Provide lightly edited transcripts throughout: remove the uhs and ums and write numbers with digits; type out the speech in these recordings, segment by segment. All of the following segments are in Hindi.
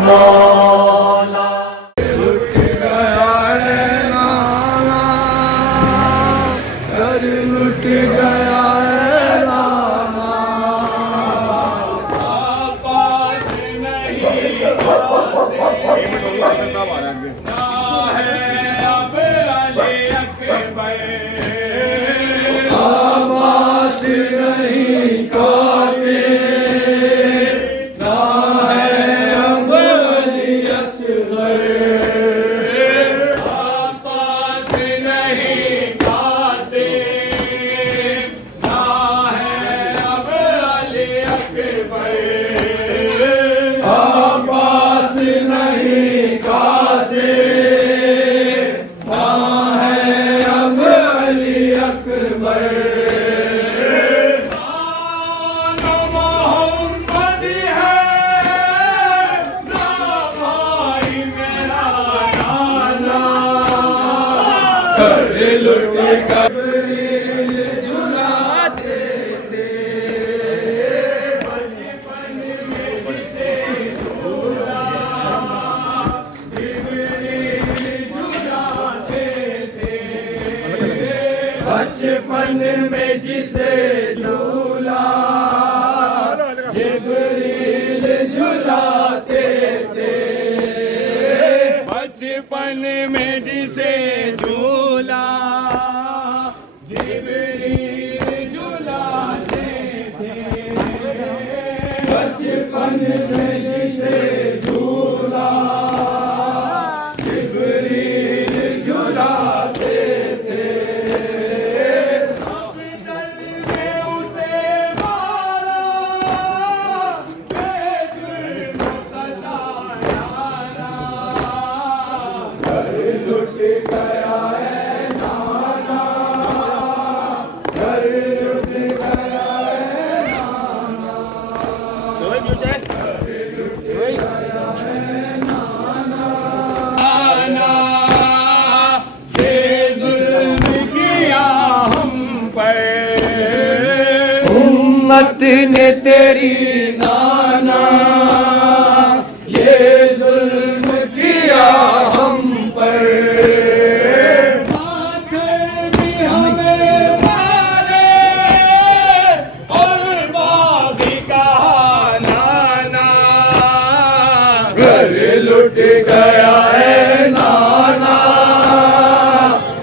मौला। लुट गया है नाना, घर लुट गया है नाना। पास नहीं ना है अब अली अकबर, आवाज नहीं कासे, ना है अब अली असगर। पास नहीं कासे, ना है अब अली अकबर। आवाज नहीं कासे, ना है अब अली अकबर। मोहम्मद है ना भाई मेरा नाना, घर लुट कबरील झुलाते थे, बचपन में जिसे झूला जिब्रील झुलाते थे, बचपन में जिसे झूला जिब्रील झुलाते थे। बचपन में जिसे झूला जिब्रील झुलाते थे, बचपन में जिसे झूला जिब्रील झुलाते थे। अफजल में उसे मारा, बेजुर्म सताया। घर लुट गया है नाना, घर लुट गया है नाना, घर लुट गया है नाना। आना ये जुल्म किया हम पर, उम्मत ने तेरी नाना ये जुल्म किया हम पर। आखिर भी हमें मारे और बागी कहा नाना, घर लुट गया है नाना,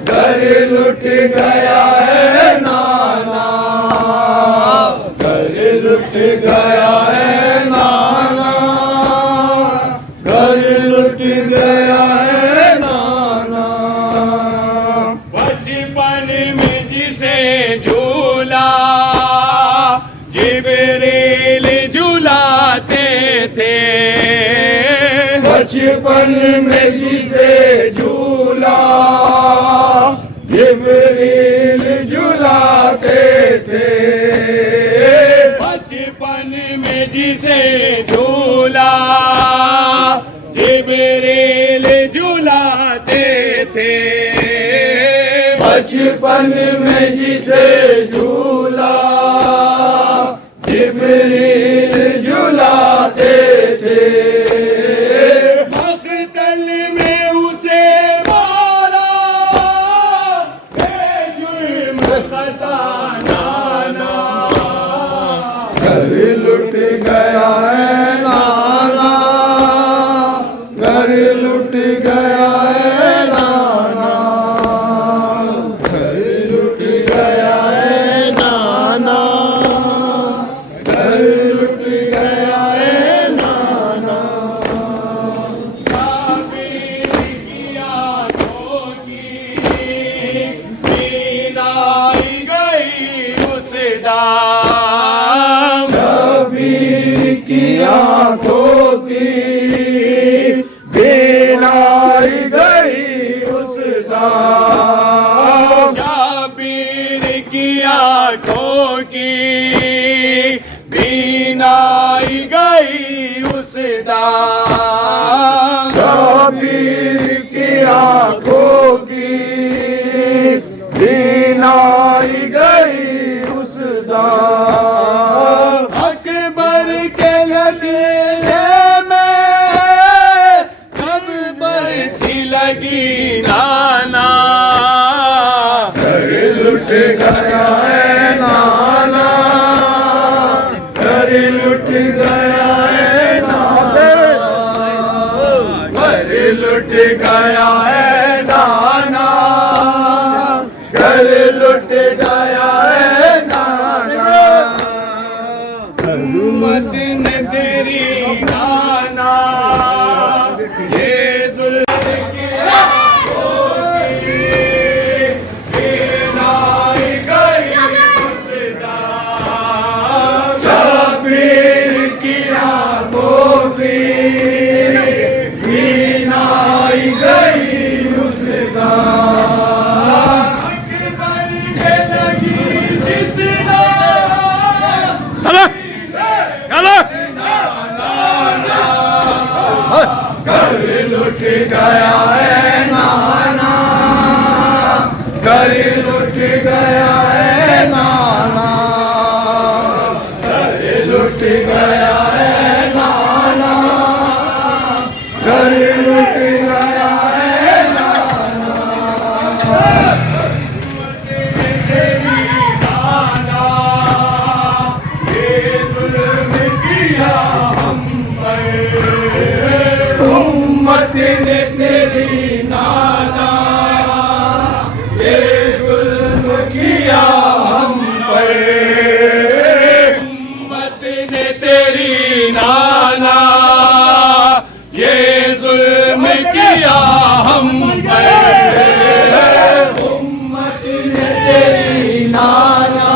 घर लुट गया है नाना, घर लुट गया है नाना, घर लुट गया है नाना। बचपन में जिसे झूला जिब्रील झुलाते थे, बचपन में जिसे झूला जिब्रील झुलाते थे। बचपन में जिसे झूला जिब्रील झुलाते थे, बचपन में जिसे झूला जिब्रील झुलाते थे। मख्तल में उसे मारा, बेजुर्म सताया। घर लुट गया है नाना, घर लुट गया है नाना, घर लुट गया है नाना, घर लुट गया है नाना। साबिर की आंखों की बीनाई गई उस दाम, शबीर की आंखों की बीनाई गई उस दाम। शाबीर की आंखों की बीनाई गई उस दाम, शबीर की आंखों की बीनाई गई उस दाम। अकबर के लगे में घर लुट गया है नाना, घर लुट गया है नाना, घर लुट गया है नाना, हुकूमत ने तेरी नाना ये जुल्म किया होगी, बिनाई गई उसदा शबीर की आंखों की बीनाई गई उसका, अकबर के लगी जिसना घर लुट गया है नाना, घर लुट गया है नाना, घर लुट गया है नाना, घर लुट गया है नाना, नाना ये जुल्म किया हम पर, उम्मत ने तेरी नाना ये जुल्म किया हम पर, उम्मत ने तेरी नाना ये जुल्म किया हम पर, उम्मत ने तेरी नाना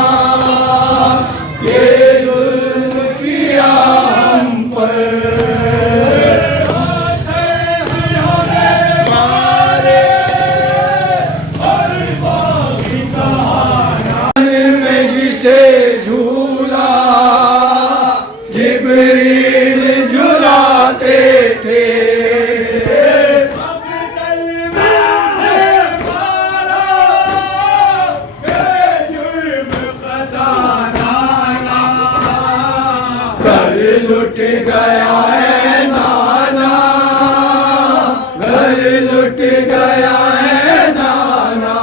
ये जुल्म किया हम पर, में जिसे झूला जिब्रील झुलाते थे, घर लुट गया है नाना, घर लुट गया है नाना,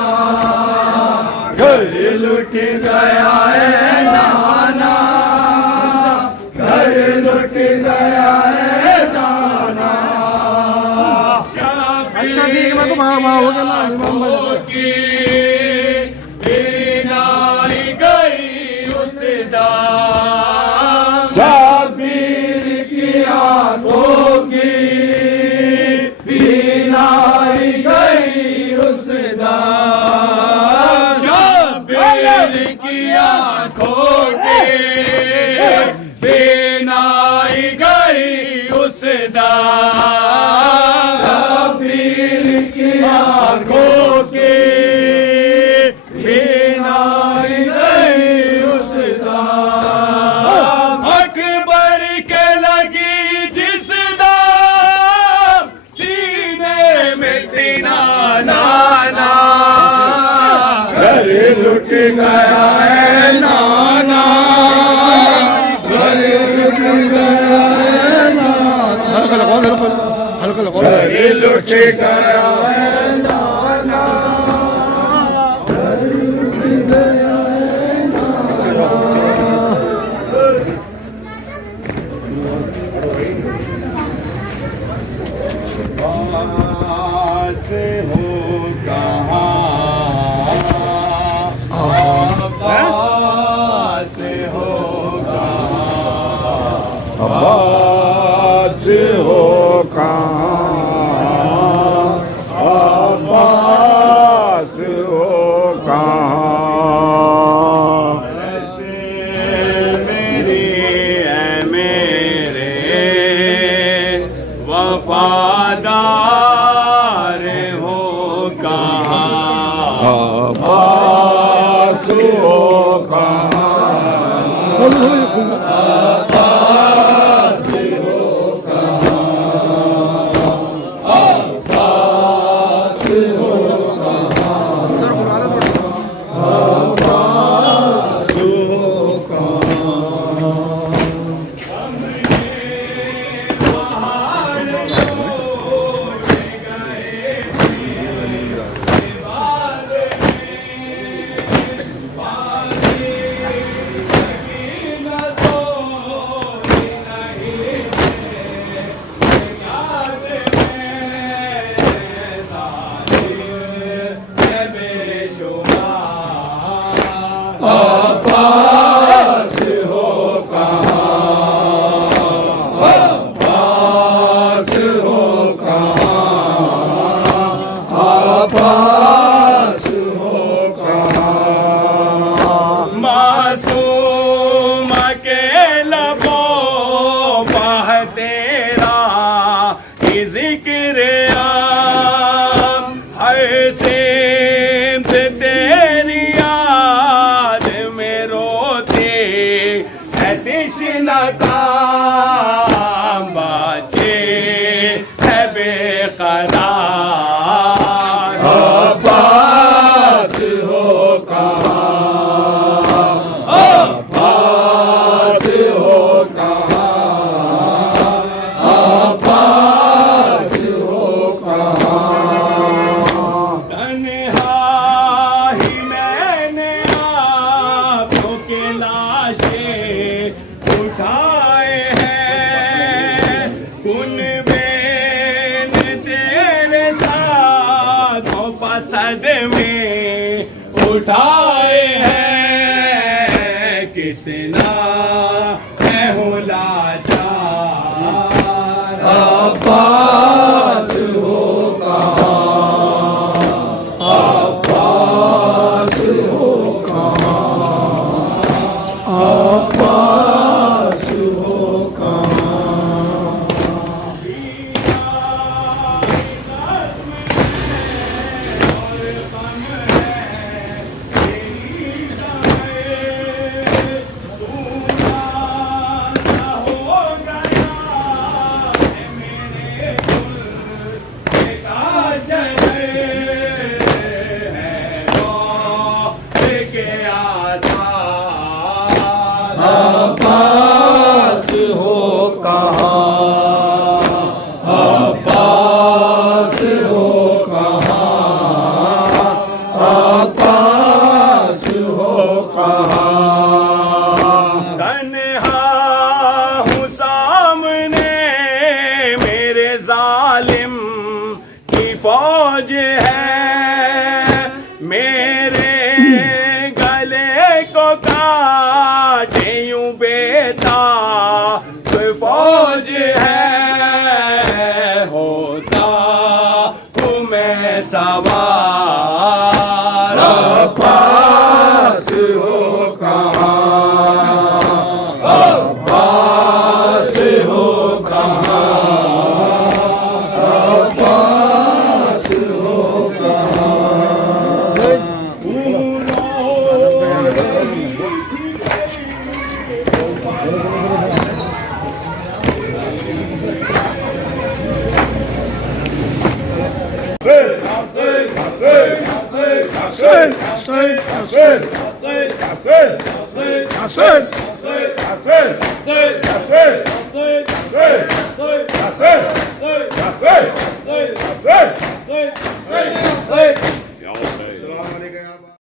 घर लुट गया है नाना, घर लुट गया है नाना। अच्छा ठीक है, मैं तो वहाँ हो गया ना की बिनाई गई उसदा शबीर की आंखों की बीनाई गई उसदा, शबीर की आंखों के बिनाई गई उसदा, शबीर की आंखों की बीनाई गई उसदा, अकबर के लगी जिसदा सीने में सीना नाना, घर लुट गया है नाना, घर लुट गया है नाना, घर लुट गया है नाना, घर लुट गया है नाना। से हो कहाँ से हो अब्बास हो कहाँ, बच्चे है बेकरार। अब्बास हो कहाँ, अब्बास हो कहाँ, अब्बास हो कहाँ। तन्हाई मैंने आपको के लाशें उठाए हैं, कुनबेन तेरे साथों पसद में उठाए हैं। कितना है हो लाचार। अब्बास हो कहाँ, अब्बास हो कहाँ, अब्बास हो कहाँ। अब्बास हो कहाँ, अब्बास हो कहाँ, अब्बास हो कहाँ। तन्हा हूँ सामने मेरे जालिम की फौज है, मेरे गले को काटे यूं बेताब फौज है। होता हूँ मैं सवार। अब्बास हो कहाँ, अब्बास हो कहाँ, अब्बास हो कहाँ। Hassan.